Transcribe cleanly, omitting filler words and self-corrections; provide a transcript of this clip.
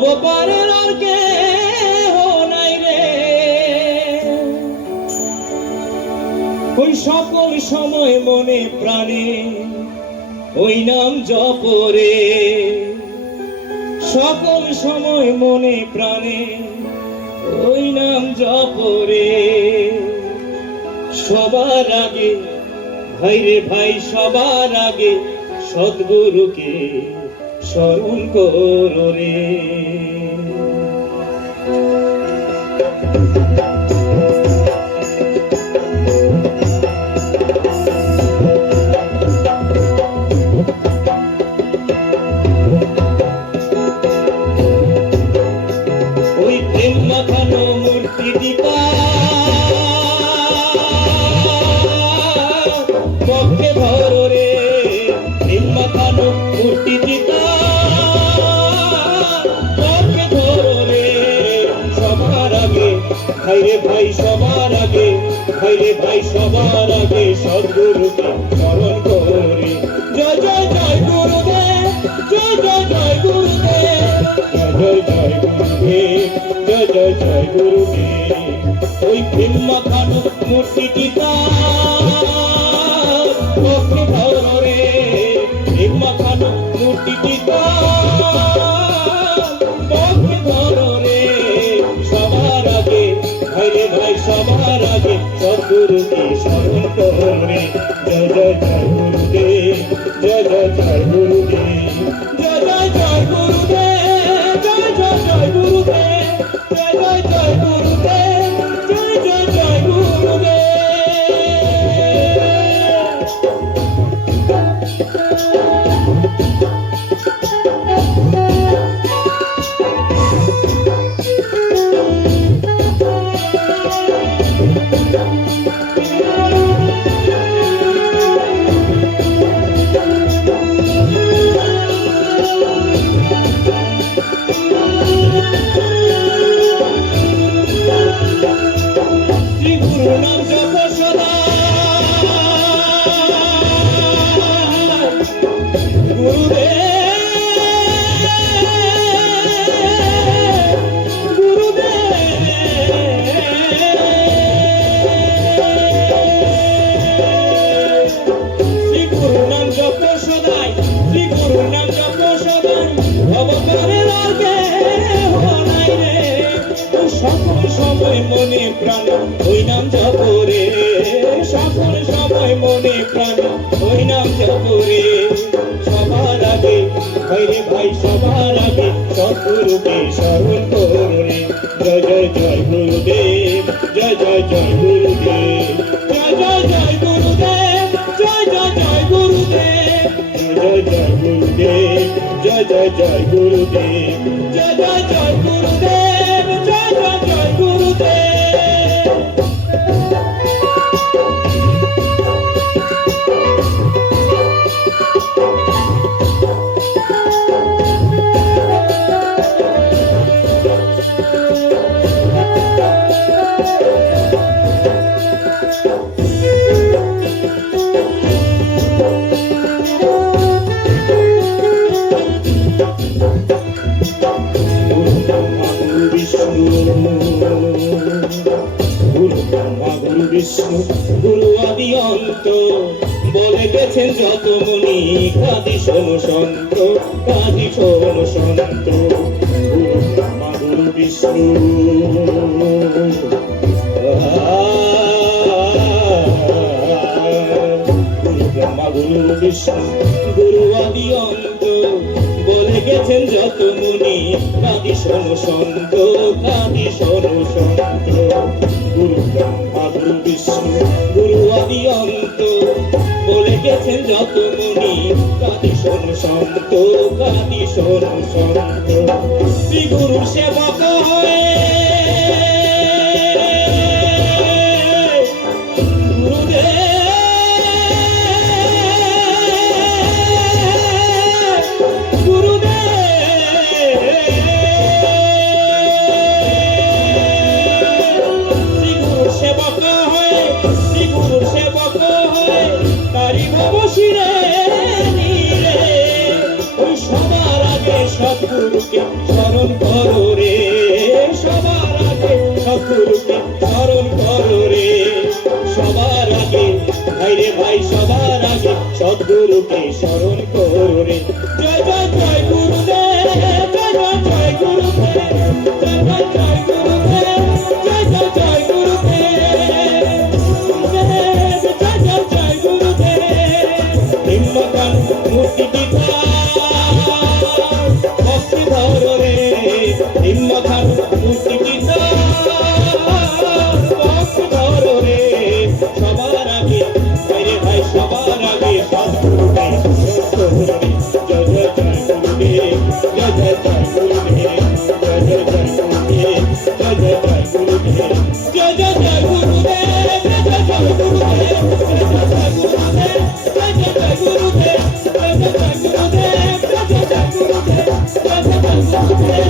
ভবপারের আর কেহ নাই রে, ওই সকল সময় মনে প্রাণে ওই নাম জপরে, সকল সময় মনে প্রাণে ওই নাম জপরে। সবার আগে ভাই রে ভাই, সবার আগে সদ্গুরুকে স্মরণ করো রে। ওই প্রেম মাখানো মূর্তি দীপা পক্ষে ধরো রে, প্রেম মাখানো মূর্তি দীপা পক্ষে ধরো রে। সবার আগে ভাই রে ভাই, সবার আগে ভাই রে ভাই, সবার আগে সদ্গুরুকে স্মরণ করো রে। জয় জয় জয় গুরুদেব, জয় জয় জয় গুরুদেব, জয় জয় গুরুদেব, জয় জয় জয় গুরুদেব। ওই প্রেম মাখানো মূর্তিটি পক্ষে ধরো রে, প্রেম মাখানো মূর্তিটি পক্ষে ধরো রে। সবার আগে ভাই রে ভাই, সবার আগে সদ্গুরুকে স্মরণ করো রে। জয় জয় জয় গুরুদেব, জয় জয় জয় গুরুদেব, জয় জয় জয় গুরুদেব, জয় জয় জয় গুরুদেব, জয় জয় জয় গুরুদেব, জয় জয় জয় গুরুদেব। শ্রী গুরু নাম জপ সদা, সকল সময় মনে প্রাণ ওই নাম জপরে, সকল সময় মনে প্রাণ ওই নাম জপরে। সবার আগে ভাই রে ভাই, সবার আগে সদ্গুরুকে স্মরণ করো রে। জয় জয় জয় গুরুদেব, জয় জয় জয় গুরুদেব, জয় জয় জয় গুরুদেব, জয় জয় জয় গুরুদেব, জয় জয় গুরুদেব, জয় জয় জয় গুরুদেব, জয় জয় জয় গুরুদেব, জয় জয় জয় গুরুদেব। গুরু ব্রহ্মা গুরু বিষ্ণু গুরু আদি অন্ত, বলে গেছেন যত মুনি কাদি শোনো সন্ত, কাদি শোনো সন্ত। গুরু ব্রহ্মা গুরু বিষ্ণু, গুরু ব্রহ্মা গুরু বিষ্ণু গুরু আদি অন্ত, বলে গেছেন যত মুনি কাদি শোনো সন্ত, কাদি শোনো সন্ত। গুরু ব্রহ্মা গুরু বিষ্ণু গুরু আদি অন্ত, বলে গেছেন যত মুনি কাদি শোনো সন্ত, কাদি শোনো সন্ত। শ্রী গুরু সেবক হয়ে তারি ভব শিরে নিলে ওই সবার আগে সদ্গুরুকে স্মরণ করো রে, সবার আগে সদ্গুরুকে স্মরণ করো রে, সবার আগে ভাই রে ভাই সবার আগে সদ্গুরুকে স্মরণ করো রে। জয় জয় জয় গুরুদেব, জয় জয় জয় গুরুদেব, জয় জয় জয় গুরুদেব, জয় জয় জয় গুরুদেব, জয় জয় জয় গুরুদেব। নিম্নকান মূর্তিটি ভক্তি ধরো রে, নিম্নকান মূর্তিটি ভক্তি ধরো রে, সবার আগে বাইরে ভাই সবার আগে সদ্গুরুকে স্মরণ করো রে। জয় জয় জয় গুরুদেব, জয় জয় জয় গুরুদেব, জয় জয় জয় গুরুদেব, জয় জয় জয় গুরুদেব, জয় জয় জয় গুরুদেব, জয় জয় জয় গুরুদেব, জয় জয় জয় গুরুদেব, জয় জয় জয় গুরুদেব, জয় জয় জয় গুরুদেব, জয় জয় জয় গুরুদেব, জয় জয় জয় গুরুদেব।